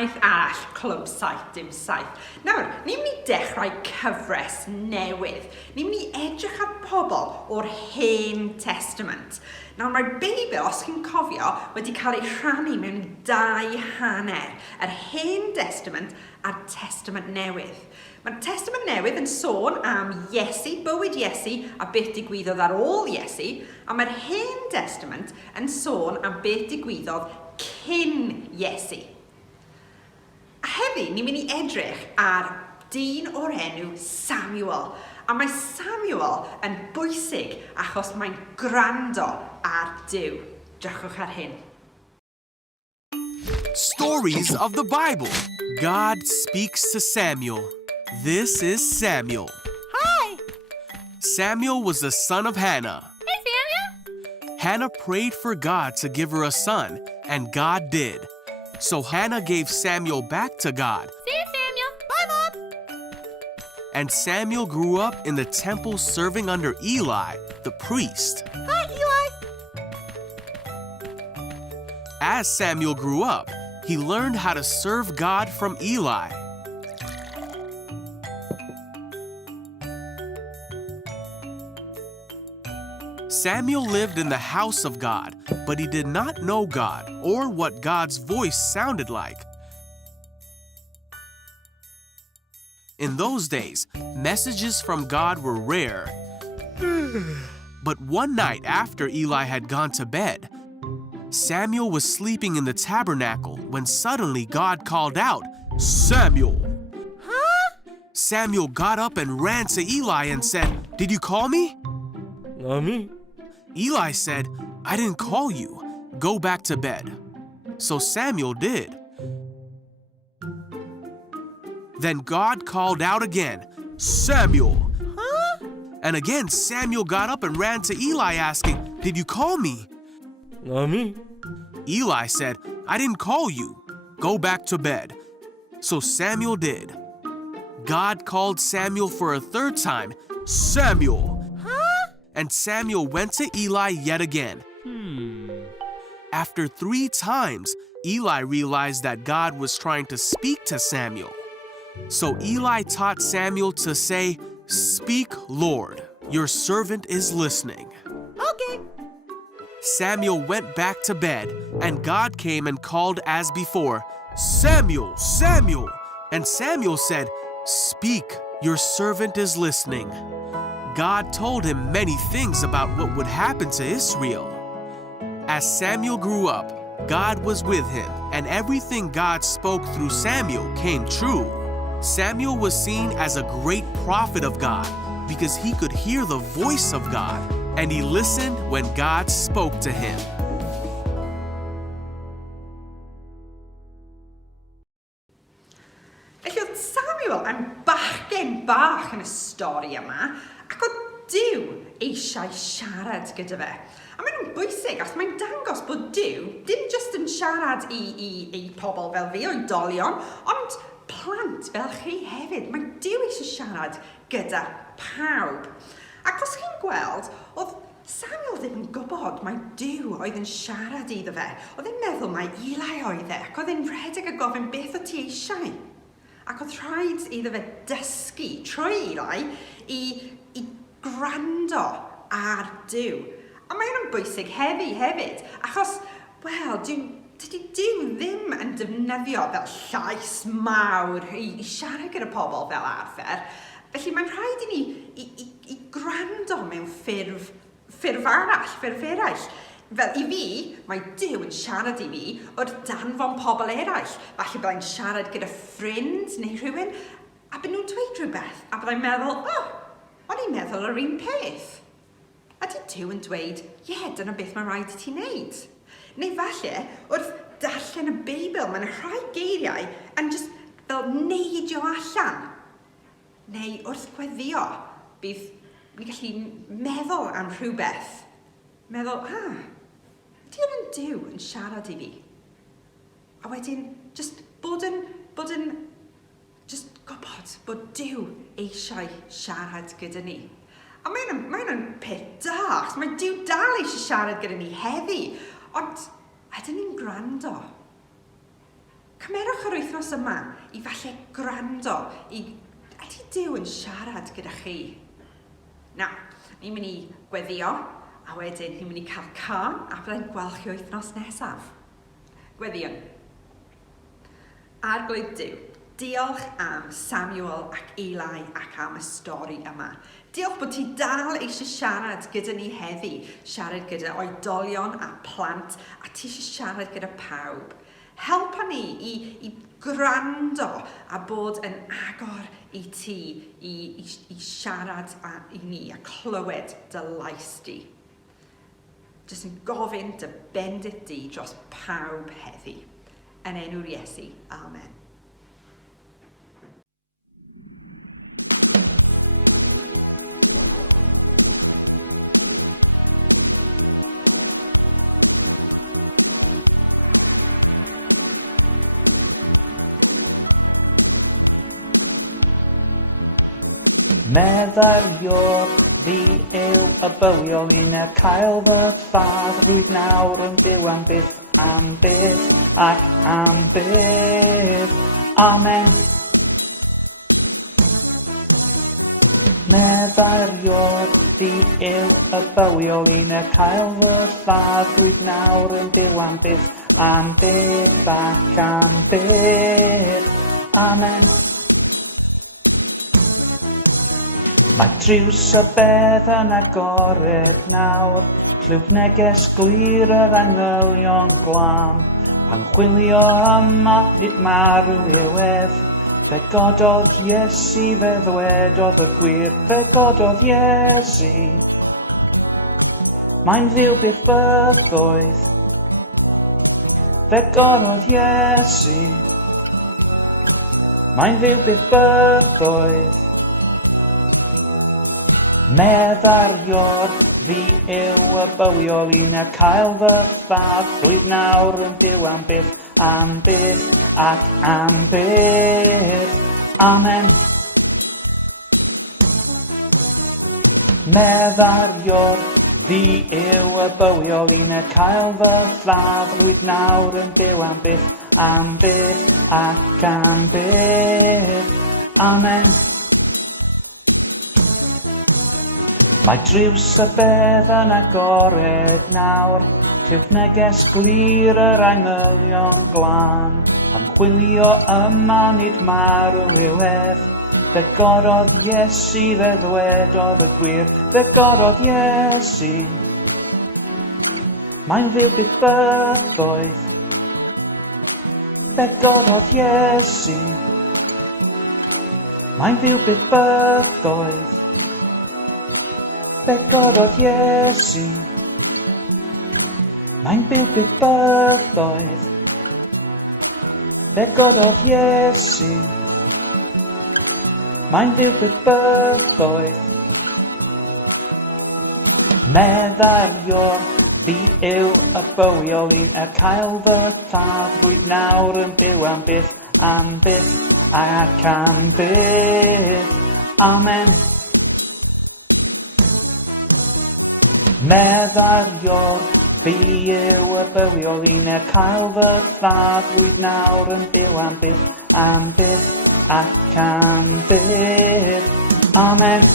Saith arall, clwb saith, dim saith. Nawr, ni'n mynd i dechrau cyfres newydd. Ni'n mynd i edrych ar pobl o'r Hen Testament. Nawr, mae'r Beibl, os chi'n cofio, wedi cael ei rhannu mewn 2 hanner. Yr Hen Testament a'r Testament Newydd. Mae'r Testament Newydd yn sôn am Iesu, bywyd Iesu, a beth digwyddodd ar ôl Iesu, a mae'r Hen Testament yn sôn am beth digwyddodd cyn Iesu. A heddi, ni'n mynd i edrych ar dyn o'r enw Samuel. A mae Samuel yn bwysig achos mae'n gwrando ar Dduw. Drychwch ar hyn. Stories of the Bible. God speaks to Samuel. This is Samuel. Hi! Samuel was the son of Hannah. Hey, Samuel! Hannah prayed for God to give her a son, and God did. So Hannah gave Samuel back to God. See you, Samuel. Bye, Mom. And Samuel grew up in the temple serving under Eli, the priest. Hi, Eli. As Samuel grew up, he learned how to serve God from Eli. Samuel lived in the house of God, but he did not know God or what God's voice sounded like. In those days, messages from God were rare. But one night after Eli had gone to bed, Samuel was sleeping in the tabernacle when suddenly God called out, "Samuel!" Huh? Samuel got up and ran to Eli and said, "Did you call me?" Mommy? Eli said, "I didn't call you. Go back to bed." So Samuel did. Then God called out again, "Samuel!" Huh? And again Samuel got up and ran to Eli asking, "Did you call me?" Mommy? Eli said, "I didn't call you. Go back to bed." So Samuel did. God called Samuel for a third time, "Samuel!" And Samuel went to Eli yet again. After 3 times, Eli realized that God was trying to speak to Samuel. So Eli taught Samuel to say, "Speak, Lord, your servant is listening." Okay. Samuel went back to bed, and God came and called as before, "Samuel, Samuel!" And Samuel said, "Speak, your servant is listening." God told him many things about what would happen to Israel. As Samuel grew up, God was with him, and everything God spoke through Samuel came true. Samuel was seen as a great prophet of God because he could hear the voice of God, and he listened when God spoke to him. Felly oedd Samuel yn bachgen bach yn y stori yma, ac oedd Dduw eisiau siarad gyda fe. A mae'n bwysig, achos mae'n dangos bod Dduw dim jyst yn siarad i pobl fel fi, oedolion, ond plant fel chi hefyd. Mae Dduw eisiau siarad gyda pawb. Ac os chi'n gweld, oedd Samuel ddim yn gwybod mae Dduw oedd yn siarad iddo fe. Oedd e'n meddwl mai Eli oedd e, ac oedd e'n rhedeg a gofyn beth o ti eisiau. Ac oedd rhaid iddo fe dysgu trwy Eli i gwrando ar Dduw. A mae hwnna'n bwysig hefyd, achos, wel, dydy Dduw ddim yn defnyddio fel llais mawr i siarad gyda pobl fel arfer. Felly mae'n rhaid i ni i gwrando mewn ffurf eraill. Fel i fi, mae Dduw yn siarad i fi o'r danfon pobl eraill. Falle byddai'n siarad gyda ffrind neu rhywun, a byd nhw'n dweud rhywbeth, a byddai'n meddwl, o'n i'n meddwl yr un peth. A Dduw yn dweud, dyna beth mae rhaid i ti wneud. Neu falle, wrth darllen y Beibl, mae'n rhai geiriau yn just fel neidio allan. Neu wrth gweddio, bydd ni'n gallu meddwl am rhywbeth. Meddwl, ydy hwn yn Dduw yn siarad i fi? A wedyn, just bod yn just gwybod bod Dduw eisiau siarad gyda ni. A mae'n peth da, achos mae Dduw dal eisiau siarad gyda ni heddi. Ond, ydyn ni'n gwrando? Cymerwch yr wythnos yma i falle gwrando i ydy Dduw yn siarad gyda chi. Nawr, ni'n mynd i gweddio, a wedyn ni'n mynd i cael can a byddai'n gweld chi wythnos nesaf. Gweddion. Arglwydd Dduw, diolch am Samuel ac Eli ac am y stori yma. Diolch bod ti dal eisiau siarad gyda ni heddi, siarad gyda oedolion a plant, a ti eisiau siarad gyda pawb. Helpa ni i gwrando a bod yn agor i ti, i siarad i ni a clywed dy lais di. Jyst yn gofyn dy bendith di dros pawb heddi. Yn enw'r Iesu. Amen. Meddyliwr fi yw y bywiol un y cael fy ffad rwy'n nawr yn byw am byth ac am byth. Amen. Meddyliwr fi yw y bywiol un y cael fy ffad rwy'n nawr yn byw am byth ac am byth. Amen. Mae triws y bedd yn agored nawr, clywf neges glir yr angylion glam. Pan chwilio yma, nid marw yw ef, fe gododd Iesu fe ddwedodd y gwir, fe gododd Iesu. Mae'n ddiw byth bythoedd, fe gododd Iesu. Mae'n ddiw byth bythoedd. Meddyliwr fi yw y bywiol un y cael fy ffad rwy'n nawr yn byw am byth ac am byth. Amen. Meddyliwr fi yw y bywiol un y cael fy ffad rwy'n nawr yn byw am byth ac am byth. Amen. Mae driws y bedd yn agored nawr, clywf neges glir yr angylion glân. Am chwilio yma nid marw yw ef, fe gododd Iesu fe ddwedodd y gwir, fe gododd Iesu. Mae'n ddiw byth bythoedd, fe gododd Iesu. Mae'n ddiw byth bythoedd, fe gododd Iesu. Mae'n byw byth bythoedd, fe gododd Iesu. Mae'n byw byth bythoedd. Meddyliwr fi yw y bywiol un y cael fy ffad rwy'n nawr yn byw am byth ac am byth. Amen. Meddyliwr fi yw y bywiol un y cael fy ffad rwy'n nawr yn byw am byth ac am byth. Amen.